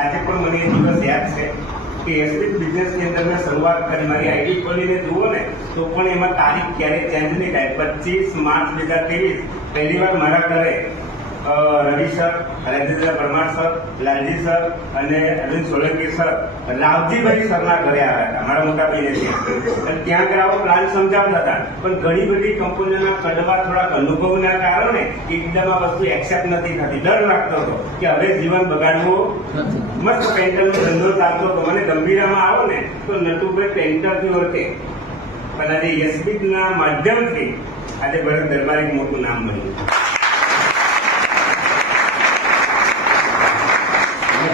આજે પણ મને એ દિવસ યાદ છે કે એસબી બિઝનેસની અંદર મેં શરૂઆત કરી. મારી આઈડી ખોલીને જુઓ ને તો પણ એમાં તારીખ ક્યારેય ચેન્જ નહીં થાય. 25 માર્ચ 2023 પહેલી વાર મારા ઘરે Ravi sir, Rajendra Parmar sir, Lalji sir અને અરવિંદ સોલંકી સર, રાવજીભાઈ સરના ઘરે આવ્યા હતા, મારા મોટા ભાઈને ત્યાં. અને ત્યાં આગળ આવો પ્લાન સમજાવતા હતા, પણ ઘણી બધી કંપનીઓના કડવા થોડાક અનુભવના કારણે એકદમ આ વસ્તુ એક્સેપ્ટ નથી થતી. ડર લાગતો હતો કે હવે જીવન બગાડવું. મસ્ત પેન્ટરનો ધંધો ચાલતો હતો. મને ગંભીરામાં આવો ને તો નટુભાઈ પેન્ટરથી ઓળખે, પણ આજે યશબીના માધ્યમથી આજે ભરત દરબાર એક મોટું નામ બન્યું.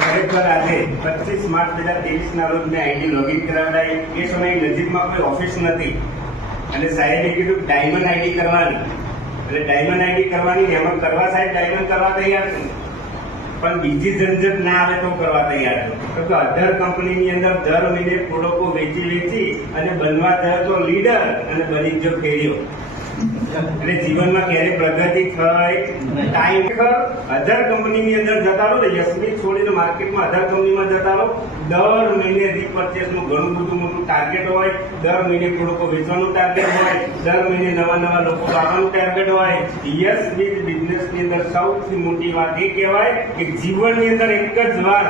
ખરેખર આજે 25 માર્ચ 2023 ના રોજ મેં આઈડી લોગિન કરાવડાવી. એ સમયે નજીકમાં કોઈ ઓફિસ નથી અને સાહેબે કીધું ડાયમંડ આઈડી કરવાની. એટલે ડાયમંડ આઈડી કરવાની, એમાં કરવા સાહેબ ડાયમંડ કરવા તૈયાર છે, પણ બીજી ઝંઝટ ના આવે તો કરવા તૈયાર છે. તો અધર કંપનીની અંદર દર મહિને પ્રોડક્ટો વેચી અને બનવા જાય તો લીડર અને બની જો ફેર્યો. એટલે જીવનમાં ક્યારે પ્રગતિ થઈ ટાઈમ અધર કંપનીની અંદર જતા રહો ને, યશબી છોડીને માર્કેટમાં અધર કંપનીમાં જતા રહો. દર મહિને રીપર્ચેસ નું ઘણું બધું મોટું ટાર્ગેટ હોય, દર મહિને પ્રોડક્ટો વેચવાનું ટાર્ગેટ હોય, દર મહિને નવા લોકો લાવવાનું ટાર્ગેટ હોય. યશબી બિઝનેસની અંદર સૌથી મોટી વાત એ કહેવાય કે જીવનની અંદર એક જ વાર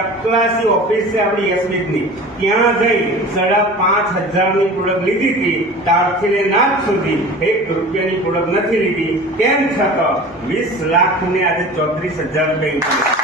ચકલાસી ઓફિસ છે આપણી યશબીની, ત્યાં જઈ 5,500 ની પ્રોડક્ટ લીધી હતી. તારથી લઈને આજ સુધી 1 રૂપિયાની પ્રોડક્ટ નથી લીધી. તેમ છતાં 20 લાખ ને આજે 34,000 રૂપિયા